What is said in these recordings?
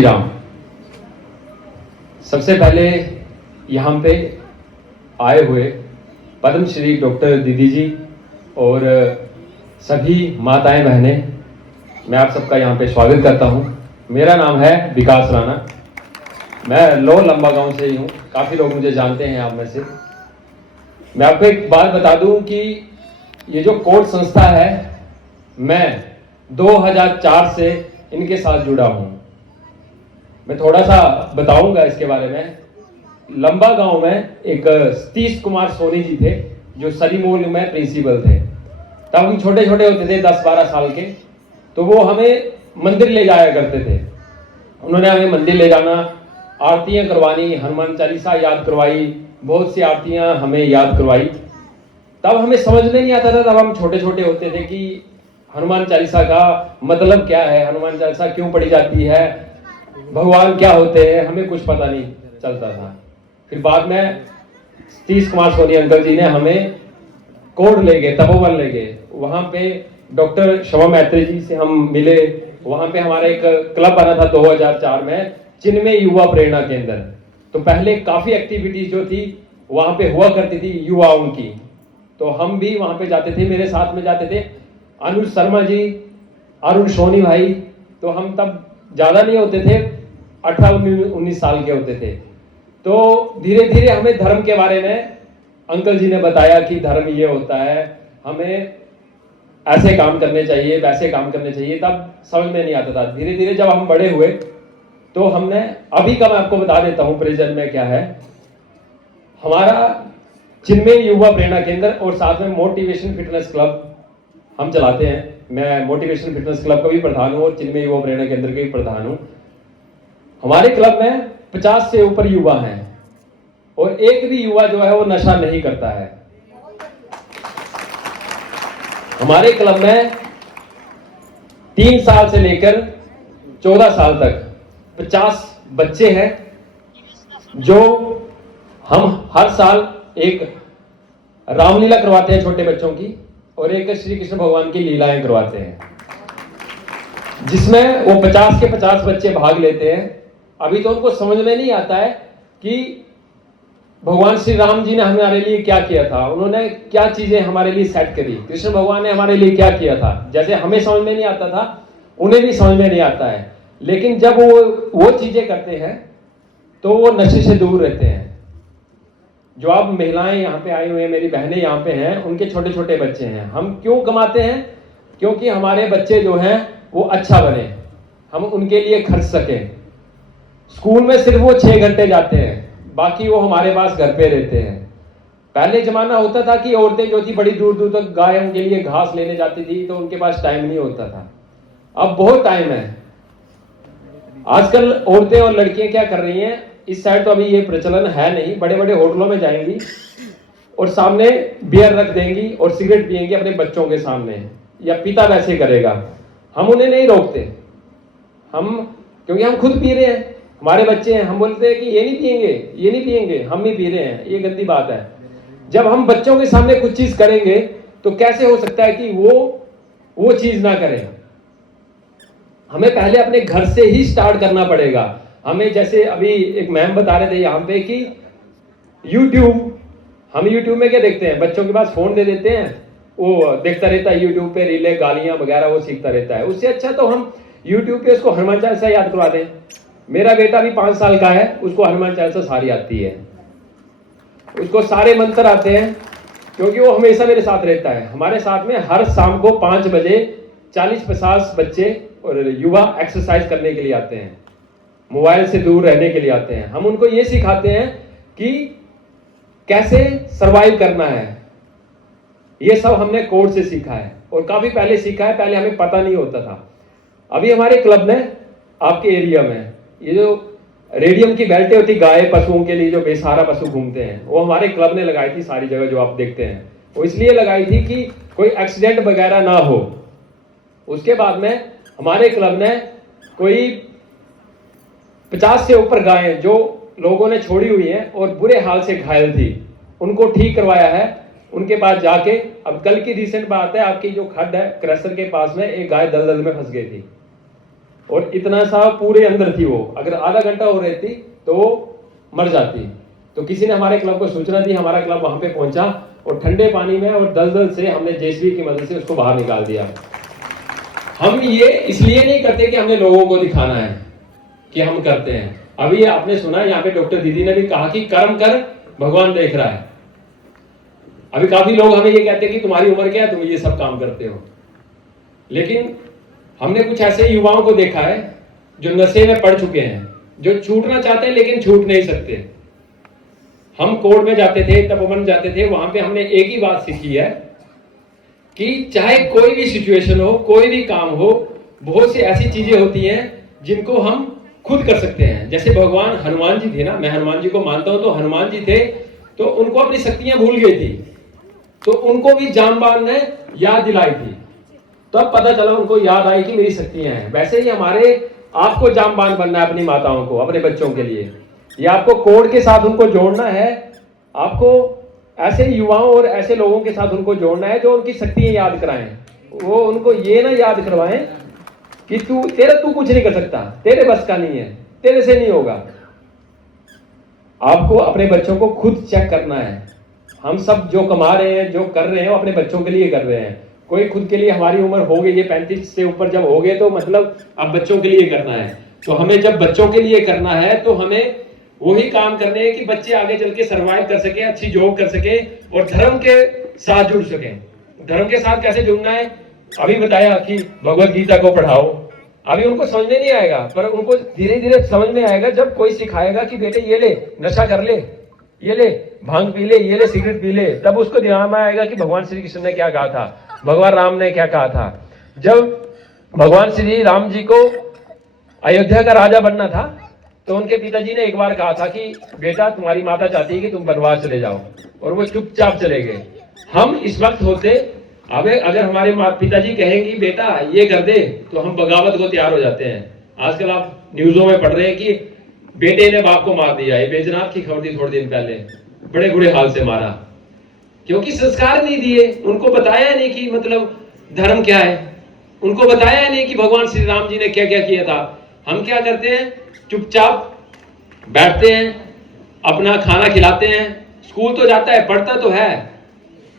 राम। सबसे पहले यहाँ पे आए हुए पद्मश्री डॉक्टर दीदी जी और सभी माताएं बहनें, मैं आप सबका यहाँ पे स्वागत करता हूँ। मेरा नाम है विकास राणा, मैं लोअर लंबा गांव से ही हूँ। काफ़ी लोग मुझे जानते हैं आप में से। मैं आपको एक बात बता दूँ कि ये जो कोर्ट संस्था है, मैं 2004 से इनके साथ जुड़ा हूँ। मैं थोड़ा सा बताऊंगा इसके बारे में। लंबा गांव में एक सतीश कुमार सोनी जी थे, जो सरीमोल में प्रिंसिपल थे। तब हम छोटे छोटे होते थे, 10-12 साल के। तो वो हमें मंदिर ले जाया करते थे। उन्होंने हमें मंदिर ले जाना, आरतियां करवानी, हनुमान चालीसा याद करवाई, बहुत सी आरतियां हमें याद करवाई। तब हमें समझ में नहीं आता था, तब हम छोटे छोटे होते थे कि हनुमान चालीसा का मतलब क्या है, हनुमान चालीसा क्यों पढ़ी जाती है, भगवान क्या होते हैं, हमें कुछ पता नहीं चलता था। फिर बाद में सतीश कुमार सोनी अंकल जी ने हमें कोड ले गए, तपोवन ले गए। वहां पे डॉक्टर शमा मैत्री जी से हम मिले। वहां पे हमारा एक क्लब बना था 2004 में, चिन्मय युवा प्रेरणा केंद्र। तो पहले काफी एक्टिविटीज जो थी वहां पे हुआ करती थी युवाओं की, तो हम भी वहां पे जाते थे। मेरे साथ में जाते थे अनुज शर्मा जी, अरुण सोनी भाई। तो हम तब ज्यादा नहीं होते थे, 18-19 साल के होते थे। तो धीरे धीरे हमें धर्म के बारे में अंकल जी ने बताया कि धर्म ये होता है, हमें ऐसे काम करने चाहिए, वैसे काम करने चाहिए। तब समझ में नहीं आता था। धीरे धीरे जब हम बड़े हुए तो हमने, अभी का मैं आपको बता देता हूं प्रेजेंट में क्या है। हमारा चिन्मय युवा प्रेरणा केंद्र और साथ में मोटिवेशन फिटनेस क्लब हम चलाते हैं। मैं मोटिवेशन फिटनेस क्लब का भी प्रधान हूं और चिन्मय युवा प्रेरणा केंद्र के भी प्रधान हूं। हमारे क्लब में 50 से ऊपर युवा हैं और एक भी युवा जो है वो नशा नहीं करता है। हमारे क्लब में 3 साल से लेकर 14 साल तक 50 बच्चे हैं, जो हम हर साल एक रामलीला करवाते हैं छोटे बच्चों की, और एक श्री कृष्ण भगवान की लीलाएं करवाते हैं, जिसमें वो 50 के 50 बच्चे भाग लेते हैं। अभी तो उनको समझ में नहीं आता है कि भगवान श्री राम जी ने हमारे लिए क्या किया था, उन्होंने क्या चीजें हमारे लिए सेट करी, कृष्ण भगवान ने हमारे लिए क्या किया था। जैसे हमें समझ में नहीं आता था, उन्हें भी समझ में नहीं आता है। लेकिन जब वो चीजें करते हैं तो वो नशे से दूर रहते हैं। जो आप महिलाएं यहाँ पे आई हुई हैं, मेरी बहनें यहाँ पे हैं, उनके छोटे छोटे बच्चे हैं। हम क्यों कमाते हैं? क्योंकि हमारे बच्चे जो हैं वो अच्छा बने, हम उनके लिए खर्च सकें। स्कूल में सिर्फ वो 6 घंटे जाते हैं, बाकी वो हमारे पास घर पे रहते हैं। पहले जमाना होता था कि औरतें जो थी बड़ी दूर दूर तक गायों के लिए घास लेने जाती थी, तो उनके पास टाइम नहीं होता था। अब बहुत टाइम है। आजकल औरतें और लड़कियां क्या कर रही हैं, इस साइड तो अभी ये प्रचलन है नहीं, बड़े बड़े होटलों में जाएंगी और सामने बियर रख देंगी और सिगरेट पिएंगी अपने बच्चों के सामने, या पिता वैसे करेगा। हम उन्हें नहीं रोकते, क्योंकि हम खुद पी रहे हैं, हमारे बच्चे हैं। हम बोलते हैं कि ये नहीं पिएंगे, ये नहीं पिएंगे, हम ही पी रहे हैं। ये गंदी बात है। जब हम बच्चों के सामने कुछ चीज करेंगे तो कैसे हो सकता है कि वो चीज ना करें। हमें पहले अपने घर से ही स्टार्ट करना पड़ेगा। हमें, जैसे अभी एक मैम बता रहे थे यहाँ पे कि हम यूट्यूब में क्या देखते हैं, बच्चों के पास फोन दे देते हैं, वो देखता रहता है यूट्यूब पे रीलें, गालियां वगैरह वो सीखता रहता है। उससे अच्छा तो हम यूट्यूब पे उसको हनुमान चालीसा याद करवा दें। मेरा बेटा भी 5 साल का है, उसको हनुमान चालीसा सारी आती है, उसको सारे मंत्र आते हैं, क्योंकि वो हमेशा मेरे साथ रहता है। हमारे साथ में हर शाम को 5 बजे 40-50 बच्चे और युवा एक्सरसाइज करने के लिए आते हैं, मोबाइल से दूर रहने के लिए आते हैं। हम उनको ये सिखाते हैं कि कैसे सरवाइव करना है। ये सब हमने कोर्स से सीखा है और काफी पहले सीखा है, पहले हमें पता नहीं होता था। अभी हमारे क्लब में, आपके एरिया में, ये जो रेडियम की बेल्टें होती गाय पशुओं के लिए, जो बेसहारा पशु घूमते हैं, वो हमारे क्लब ने लगाई थी सारी जगह जो आप देखते हैं। वो इसलिए लगाई थी कि कोई एक्सीडेंट वगैरह ना हो। उसके बाद में हमारे क्लब ने कोई 50 से ऊपर गायें जो लोगों ने छोड़ी हुई हैं और बुरे हाल से घायल थी, उनको ठीक करवाया है। उनके पास जाके, अब कल की रिसेंट बात है, आपकी जो खड्ड है क्रशर के पास में, एक गाय दलदल में फंस गई थी। और इतना सा पूरे अंदर थी वो, अगर आधा घंटा हो रहती तो वो मर जाती। तो किसी ने हमारे क्लब को सूचना दी, हमारा क्लब वहां पे पहुंचा और ठंडे पानी में और दलदल से हमने जेसीबी की मदद से उसको बाहर निकाल दिया। हम ये इसलिए नहीं करते कि हमने लोगों को दिखाना है कि हम करते हैं। अभी आपने सुना यहाँ पे डॉक्टर दीदी ने भी कहा कि कर्म कर भगवान देख रहा है। अभी काफी लोग हमें ये कहते हैं कि तुम्हारी उम्र क्या है, तुम ये सब काम करते हो। लेकिन हमने कुछ ऐसे युवाओं को देखा है जो नशे में पड़ चुके हैं, जो छूटना चाहते हैं लेकिन छूट नहीं सकते। हम कोर्ट में जाते थे, तपोवन जाते थे, वहां पे हमने एक ही बात सीखी है कि चाहे कोई भी सिचुएशन हो, कोई भी काम हो, बहुत सी ऐसी चीजें होती हैं जिनको हम खुद कर सकते हैं। जैसे भगवान हनुमान जी थे ना, मैं हनुमान जी को मानता हूं, तो हनुमान जी थे तो उनको अपनी शक्तियां भूल गई थी, तो उनको भी जामबान ने याद दिलाई थी, तब पता चला उनको याद आई कि मेरी शक्तियां हैं। वैसे ही हमारे आपको जामबान बनना है अपनी माताओं को, अपने बच्चों के लिए। ये आपको कोड के साथ उनको जोड़ना है, आपको ऐसे युवाओं और ऐसे लोगों के साथ उनको जोड़ना है जो उनकी शक्तियां याद कराएं। वो उनको ये ना याद करवाएं कि तू कुछ नहीं कर सकता, तेरे बस का नहीं है, तेरे से नहीं होगा। आपको अपने बच्चों को खुद चेक करना है। हम सब जो कमा रहे हैं, जो कर रहे हैं, वो अपने बच्चों के लिए कर रहे हैं। कोई खुद के लिए, हमारी उम्र हो गई है 35 से ऊपर जब हो गए तो मतलब अब बच्चों के लिए करना है। तो हमें जब बच्चों के लिए करना है तो हमें वही काम करने हैं कि बच्चे आगे चल के सर्वाइव कर सके, अच्छी जॉब कर सके और धर्म के साथ जुड़ सके। धर्म के साथ कैसे जुड़ना है, अभी बताया कि भगवत गीता को पढ़ाओ। अभी उनको समझने नहीं आएगा, पर उनको धीरे धीरे समझ में आएगा जब कोई सिखाएगा कि बेटे ये ले नशा कर ले, ये ले भांग पी ले, ये ले सिगरेट पी ले, तब उसको ध्यान में आएगा कि भगवान श्री कृष्ण ने क्या कहा था, भगवान राम ने क्या कहा था। जब भगवान श्री राम जी को अयोध्या का राजा बनना था तो उनके पिताजी ने एक बार कहा था कि बेटा तुम्हारी माता चाहती है कि तुम वनवास चले जाओ, और वो चुपचाप चले गए। हम इस वक्त होते, अब अगर हमारे पिताजी कहेंगे बेटा ये कर दे, तो हम बगावत को तैयार हो जाते हैं। आजकल आप न्यूजों में पढ़ रहे हैं कि बेटे ने बाप को मार दिया, ये बैजनाथ की खबर थी थोड़े दिन पहले, बड़े बुरे हाल से मारा, क्योंकि संस्कार नहीं दिए, उनको बताया नहीं कि मतलब धर्म क्या है, उनको बताया नहीं कि भगवान श्री राम जी ने क्या क्या किया था। हम क्या करते हैं, चुपचाप बैठते हैं, अपना खाना खिलाते हैं, स्कूल तो जाता है, पढ़ता तो है,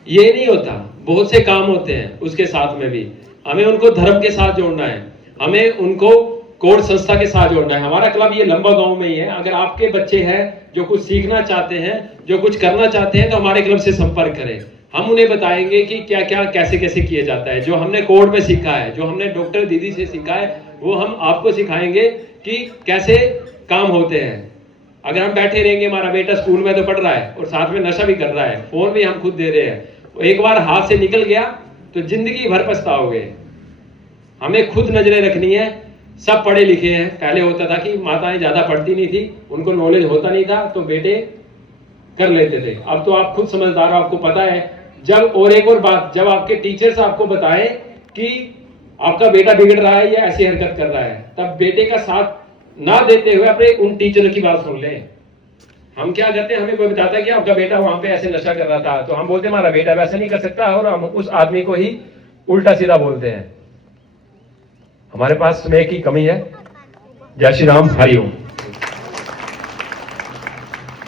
ये नहीं होता, बहुत से काम होते हैं उसके साथ में भी। हमें उनको धर्म के साथ जोड़ना है, हमें उनको कोड संस्था के साथ जोड़ना है। हमारा क्लब ये लंबा गांव में ही है। अगर आपके बच्चे हैं जो कुछ सीखना चाहते हैं, जो कुछ करना चाहते हैं, तो हमारे क्लब से संपर्क करें। हम उन्हें बताएंगे कि क्या क्या कैसे कैसे किया जाता है। जो हमने कोड में सीखा है, जो हमने डॉक्टर दीदी से सीखा है, वो हम आपको सिखाएंगे कि कैसे काम होते हैं। अगर हम बैठे रहेंगे, हमारा बेटा स्कूल में तो पढ़ रहा है और साथ में नशा भी कर रहा है, फोन भी हम खुद दे रहे हैं, एक बार हाथ से निकल गया तो जिंदगी भर पछताओगे। हमें खुद नजरें रखनी है। सब पढ़े लिखे हैं, पहले होता था कि माताएं ज्यादा पढ़ती नहीं थी, उनको नॉलेज होता नहीं था, तो बेटे कर लेते थे। अब तो आप खुद समझदार हो, आपको पता है। जब और एक और बात, जब आपके टीचर्स आपको बताएं कि आपका बेटा बिगड़ रहा है या ऐसी हरकत कर रहा है, तब बेटे का साथ ना देते हुए अपने उन टीचर की बात सुन लें। हम क्या करते हैं, हमें कोई बताता है कि आपका बेटा वहां पे ऐसे नशा कर रहा था, तो हम बोलते हैं हमारा बेटा वैसे नहीं कर सकता, और हम उस आदमी को ही उल्टा सीधा बोलते हैं। हमारे पास समय की कमी है। जय श्री राम, हरि ओम।